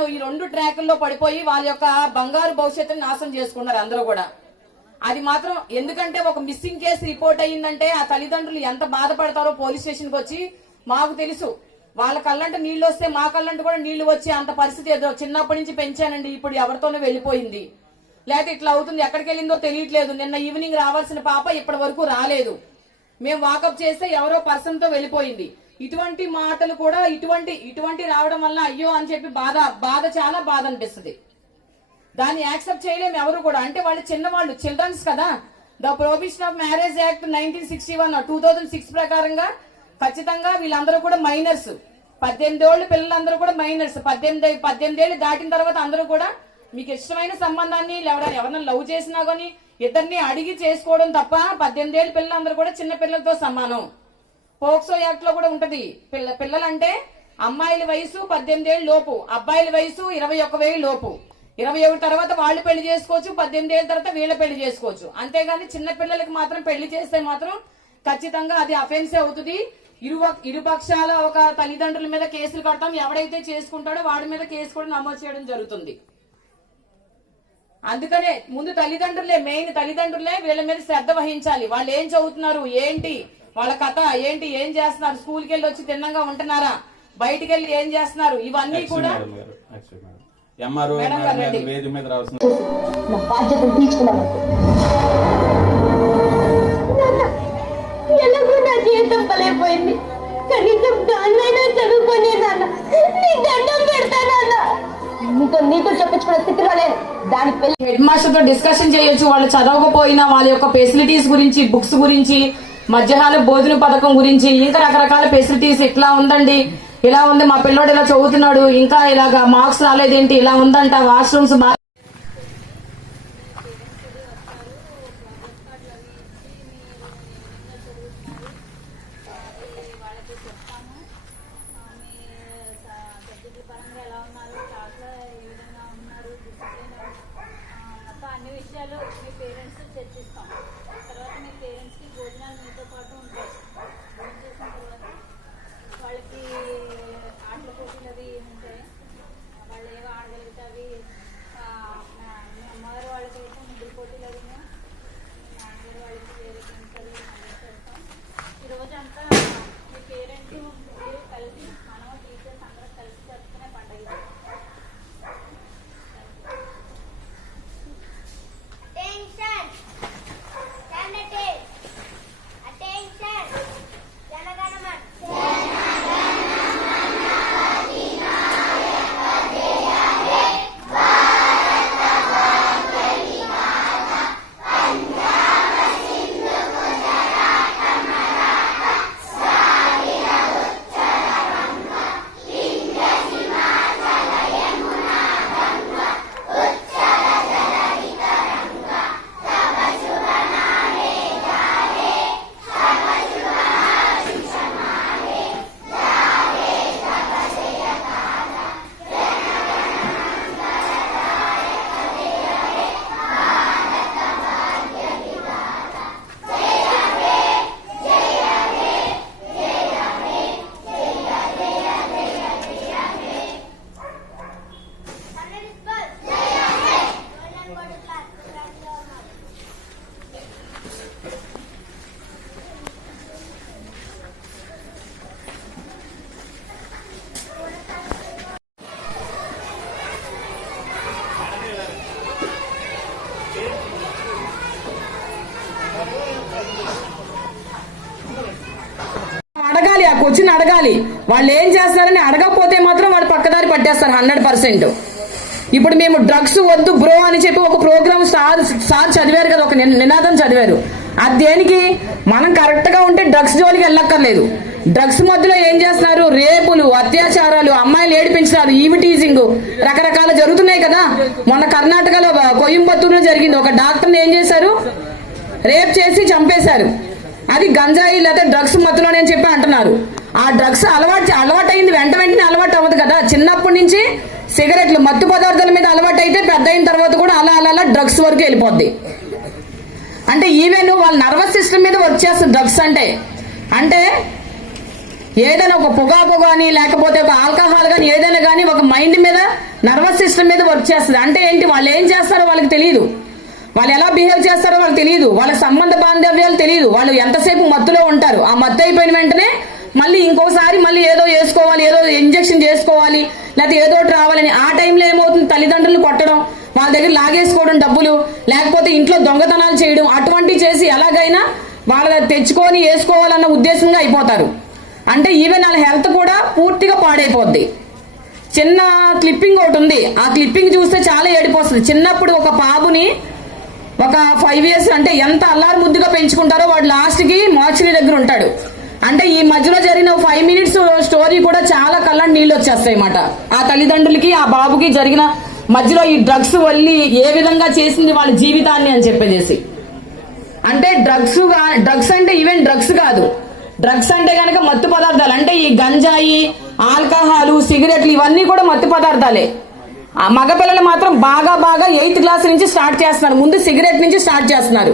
Love ఈ రెండు ట్రాకుల్లో పడిపోయి వాళ్ళ యొక్క బంగారు భవిష్యత్తుని నాశనం చేసుకున్నారు అందరూ కూడా. అది మాత్రం ఎందుకంటే ఒక మిస్సింగ్ కేసు రిపోర్ట్ అయ్యిందంటే ఆ తల్లిదండ్రులు ఎంత బాధపడతారో పోలీస్ స్టేషన్కి వచ్చి మాకు తెలుసు. వాళ్ళ కళ్ళంట నీళ్ళు వస్తే మా కళ్ళంట కూడా నీళ్ళు వచ్చే అంత పరిస్థితి ఏదో చిన్నప్పటి నుంచి పెంచానండి ఇప్పుడు ఎవరితోనో వెళ్ళిపోయింది. లేకపోతే ఇట్లా అవుతుంది ఎక్కడికి వెళ్ళిందో తెలియట్లేదు. నిన్న ఈవినింగ్ రావాల్సిన పాప ఇప్పటి వరకు రాలేదు. మేము వాకప్ చేస్తే ఎవరో పర్సన్తో వెళ్ళిపోయింది. ఇటువంటి మాటలు కూడా ఇటువంటి ఇటువంటి రావడం వల్ల అయ్యో అని చెప్పి బాధ బాధ చాలా బాధ అనిపిస్తుంది. దాన్ని యాక్సెప్ట్ చేయలేము ఎవరు కూడా. అంటే వాళ్ళు చిన్నవాళ్ళు చిల్డ్రన్స్ కదా. The prohibition of marriage act nineteen sixty one two thousand six ప్రకారంగా ఖచ్చితంగా వీళ్ళందరూ కూడా మైనర్స్. పద్దెనిమిది ఏళ్ళు పిల్లలందరూ కూడా మైనర్స్. పద్దెనిమిది పద్దెనిమిది ఏళ్ళు దాటిన తర్వాత అందరూ కూడా మీకు ఇష్టమైన సంబంధాన్ని ఎవరైనా ఎవరైనా లవ్ చేసినా కానీ ఇద్దరిని అడిగి చేసుకోవడం తప్ప పద్దెనిమిది ఏళ్ళు పిల్లలందరూ కూడా చిన్న పిల్లలతో సమానం. పోక్సో యాక్ట్లో కూడా ఉంటది. పిల్ల పిల్లలంటే అమ్మాయిల వయసు పద్దెనిమిది ఏళ్ళు లోపు అబ్బాయిల వయసు ఇరవై ఒక్క వేలు లోపు. ఇరవై ఒకటి తర్వాత వాళ్ళు పెళ్ళి చేసుకోవచ్చు పద్దెనిమిది ఏళ్ళ తర్వాత వీళ్ళ పెళ్ళి చేసుకోవచ్చు. అంతేగాని చిన్న పిల్లలకి మాత్రం పెళ్ళి చేస్తే మాత్రం ఖచ్చితంగా అది అఫెన్స్ అవుతుంది. ఇరు ఇరుపక్షాల ఒక తల్లిదండ్రుల మీద కేసులు కడతాం. ఎవడైతే చేసుకుంటాడో వాడి మీద కేసు కూడా నమోదు చేయడం జరుగుతుంది. అందుకనే ముందు తల్లిదండ్రులే మెయిన్ తల్లిదండ్రులే వీళ్ళ మీద శ్రద్ధ వహించాలి. వాళ్ళు ఏం చదువుతున్నారు ఏంటి వాళ్ళ కథ ఏంటి ఏం చేస్తున్నారు? స్కూల్కి వెళ్ళి వచ్చి తిన్నంగా ఉంటున్నారా? బయటికి వెళ్ళి ఏం చేస్తున్నారు? ఇవన్నీ కూడా మేడం గారు యాక్చువల్ మేడం ఎంఆర్ఓ మేడం గారు రండి. వేది మీద రావాల్సిన నా బాధ్యతను తీర్చుకున్నాను ఎలాగో నా జీవితం బలైపోయింది. కనీసం దాన్నైనా చదువుకునే నాన్న నీ దండం పెడతానన్న నీతో నీతో చెప్పించుకునే స్థితిలో లేదు హెడ్ మాస్టర్తో డిస్కషన్ చేయొచ్చు. వాళ్ళు చదవకపోయినా వాళ్ళ యొక్క ఫెసిలిటీస్ గురించి బుక్స్ గురించి మధ్యాహ్న భోజన పథకం గురించి ఇంకా రకరకాల ఫెసిలిటీస్ ఇట్లా ఉందండి. ఇలా ఉంది మా పిల్లోడు ఇలా చదువుతున్నాడు ఇంకా ఇలాగా మార్క్స్ రాలేదేంటి ఇలా ఉందంట వాష్రూమ్స్ వచ్చి అడగాలి. వాళ్ళు ఏం చేస్తారని అడగకపోతే మాత్రం వాళ్ళు పక్కదారి పట్టేస్తారు హండ్రెడ్ పర్సెంట్. ఇప్పుడు మేము డ్రగ్స్ వద్దు బ్రో అని చెప్పి ఒక ప్రోగ్రామ్ సార్ సార్ చదివారు కదా ఒక నినాదం చదివారు. అది దేనికి? మనం కరెక్ట్గా ఉంటే డ్రగ్స్ జోలికి వెళ్ళక్కర్లేదు. డ్రగ్స్ మధ్యలో ఏం చేస్తున్నారు? రేపులు అత్యాచారాలు అమ్మాయిలు ఏడిపించినారు ఈవిటీజింగ్ రకరకాల జరుగుతున్నాయి కదా. మొన్న కర్ణాటకలో కొయ్యంబత్తూరులో జరిగింది. ఒక డాక్టర్ని ఏం చేశారు? రేప్ చేసి చంపేశారు. అది గంజాయి లేదా డ్రగ్స్ మత్తులోనే అని చెప్పి అంటున్నారు. ఆ డ్రగ్స్ అలవాటు అలవాటు అయింది వెంట వెంటనే అలవాటు అవ్వదు కదా. చిన్నప్పటి నుంచి సిగరెట్లు మత్తు పదార్థాల మీద అలవాటు అయితే పెద్ద అయిన తర్వాత కూడా అలా అలా అలా డ్రగ్స్ వరకు వెళ్ళిపోద్ది. అంటే ఈవెన్ వాళ్ళ నర్వస్ సిస్టమ్ మీద వర్క్ చేస్తుంది డ్రగ్స్ అంటే అంటే ఏదైనా ఒక పొగాకు కానీ లేకపోతే ఒక ఆల్కహాల్ కానీ ఏదైనా కానీ ఒక మైండ్ మీద నర్వస్ సిస్టమ్ మీద వర్క్ చేస్తుంది. అంటే ఏంటి? వాళ్ళు ఏం చేస్తారో వాళ్ళకి తెలియదు. వాళ్ళు ఎలా బిహేవ్ చేస్తారో వాళ్ళకి తెలియదు. వాళ్ళ సంబంధ బాంధవ్యాలు తెలియదు. వాళ్ళు ఎంతసేపు మత్తులో ఉంటారు? ఆ మత్తు అయిపోయిన వెంటనే మళ్ళీ ఇంకోసారి మళ్ళీ ఏదో వేసుకోవాలి ఏదో ఇంజెక్షన్ చేసుకోవాలి లేకపోతే ఏదో ఒకటి రావాలని. ఆ టైంలో ఏమవుతుంది? తల్లిదండ్రులు కొట్టడం వాళ్ళ దగ్గర లాగేసుకోవడం డబ్బులు లేకపోతే ఇంట్లో దొంగతనాలు చేయడం అటువంటివి చేసి ఎలాగైనా వాళ్ళ తెచ్చుకొని వేసుకోవాలన్న ఉద్దేశంగా అయిపోతారు. అంటే ఈవెన్ వాళ్ళ హెల్త్ కూడా పూర్తిగా పాడైపోద్ది. చిన్న క్లిప్పింగ్ ఒకటి ఉంది. ఆ క్లిప్పింగ్ చూస్తే చాలా ఏడిపోతుంది చిన్నప్పుడు ఒక బాబుని ఒక ఫైవ్ ఇయర్స్ అంటే ఎంత అల్లారు ముద్దుగా పెంచుకుంటారో వాడు లాస్ట్కి కి దగ్గర ఉంటాడు. అంటే ఈ మధ్యలో జరిగిన ఫైవ్ మినిట్స్ స్టోరీ కూడా చాలా కళ్ళని నీళ్ళు వచ్చేస్తాయి అన్నమాట. ఆ తల్లిదండ్రులకి ఆ బాబుకి జరిగిన మధ్యలో ఈ డ్రగ్స్ వల్లి ఏ విధంగా చేసింది వాళ్ళ జీవితాన్ని అని చెప్పేసి. అంటే డ్రగ్స్ డ్రగ్స్ అంటే ఈవెన్ డ్రగ్స్ కాదు. డ్రగ్స్ అంటే కనుక మత్తు పదార్థాలు. అంటే ఈ గంజాయి ఆల్కహాలు సిగరెట్లు ఇవన్నీ కూడా మత్తు పదార్థాలే. ఆ మగపిల్లలు మాత్రం బాగా బాగా ఎయిత్ క్లాస్ నుంచి స్టార్ట్ చేస్తున్నారు. ముందు సిగరెట్ నుంచి స్టార్ట్ చేస్తున్నారు.